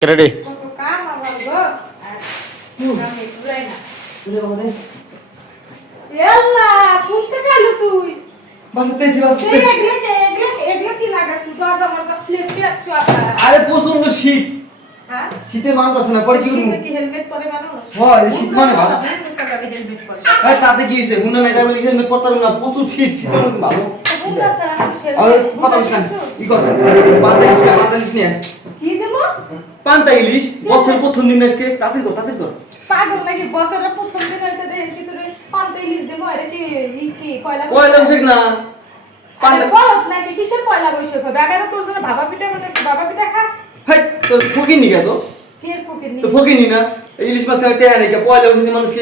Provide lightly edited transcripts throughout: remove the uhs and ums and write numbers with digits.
Ready? Yalla, punta kalu tuh. বাসাতেছি এগুলো কি লাগাইছিস? দরজা মরজা খুলে ফেলছো আপনারা। আরে প্রচন্ড শীত হ্যাঁ? শীতে মানতাছে না পরে কি করব শীতে কি হেলমেট পরে মানুষ? হয় শীত মানে ভালো হেলমেট পরে। এই তাতে কি হইছে হুন্ডা নাই যাবে হেলমেট পরতাম না প্রচুর শীত শীতের মধ্যে ভালো বুন্ডা সারা মানুষ আরে হেলমেট। কথা বলিস না ই কর পান্তা ইলিশ নিয়ে কি দেবো? পান্তা ইলিশ বছরের প্রথম দিন আজকে তাতে কর পাগল নাকি বছরের প্রথম দিন হইছে দেখেন কি তোরে পান্তা ইলিশ দেবো আরে কি পয়লা বৈশাখ না পান্তা বলত নাকি কিসের পয়লা বৈশাখ হবে? আগে তোর জন্য ভাবা পিঠা বানাইছি, ভাবা পিঠা খা। হাই তোর ফকির নি তো কি এর পকেট নি? তো ফকির নি না ইলিশ মাছ খাইতে হয় নাকি পয়লা বৈশাখ মানুষ কি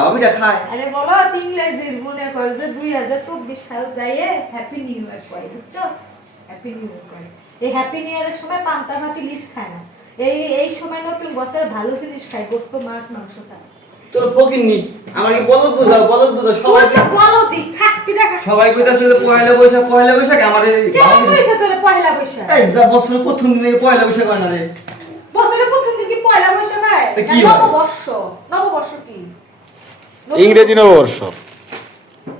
ভাবিটা খায় আরে বলো ইংরেজির মনে কর যে 2024 সাল যাইয়ে হ্যাপি নিউ ইয়ার করে বুঝছস? হ্যাপি নিউ ইয়ার করে। এই হ্যাপি নিউ ইয়ারের সময় পান্তা ভাত ইলিশ খায় না। এই সময় নতুন বছরে ভালো জিনিস খায়, গোশত মাছ মাংস খায়। তোর ফকির নি আমার কি বলদ বুঝাও সবাই তুই তো বলো দি খাক পিঠা খা। সবাই কইতাছে যে পয়লা বৈশাখ আমারে কেন কইছে তোরে পয়লা বৈশাখ? এই যা বছরের প্রথম দিনে পয়লা বৈশাখ হয় না রে বছরের প্রথম দিন কি পয়লা বৈশাখ হয়? তা কি না, হয়? নববর্ষ কি? ইংরেজি নববর্ষ।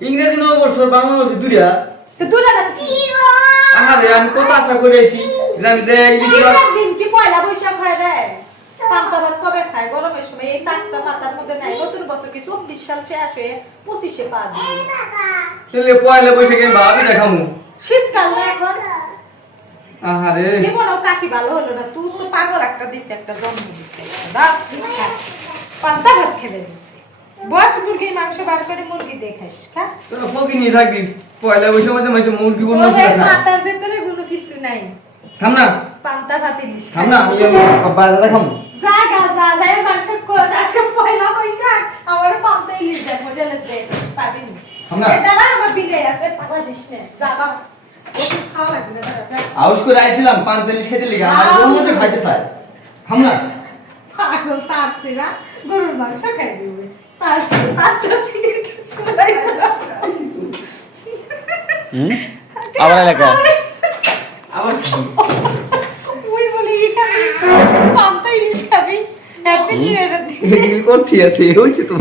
ইংরেজি নববর্ষ বাংলা নববর্ষ দুইটা তো দুলা না কি? আরে আমি কত আশা করে আইছি যে আমি যে ইলিশ মাছ দিন কি পয়লা বৈশাখ হয় রে? পান্তা ভাত কবে খায়? গরমের সময় এই টাটকা পাতার মধ্যে নাই। নতুন বছর কি 24 সাল শেষ হয়ে 25 পা দিবে। খেলে পয়লা বৈশাখে ভাবি দেখামু শীতকাল না এখন? আহারে জীবনও কাকি ভালো হলো না। তুই তো পাগল একটা দিছে, একটা জন্ম দিছে। রাত দিন খা। পান্তা ভাত খেলে দিছে। বয়স মুরগির মাংস বার করে মুরগি দিয়ে খাস, খা। তোর ফকির নি থাকবি পয়লা বৈশাখ মধ্যে মাইছে মুরগি বন্ধ ওরে করে না পাতার ভেতরে কোনো কিছু নাই। খাম না পান্তা ভাত ইলিশ খা। খাম না আমি বাইরে দেখামু জাগা এর মাংস কোস আজকে পয়লা বৈশাখ আমার পান্তা ইলিশ দেখ হোটেলে দে পাবিনি। আমরা? এটা না আমার বিলে আছে পাতা দিস নে যাবা ওকে খাওয়া লাগবে না আউস করে আইছিলাম পান্তালিশ খেতে লিগা আমার বউ মজা খাইতে চায় খাম না পাগল তারছি না গরুর মাংস খাই দিবে তারছি তারটা চিকেন কিছু লাইছে আবার এলাকা। আবার ওই বলি খাবি পান্তা ইলিশ খাবি হ্যাপি নিউ ইয়ার করতে আছে হইছে তো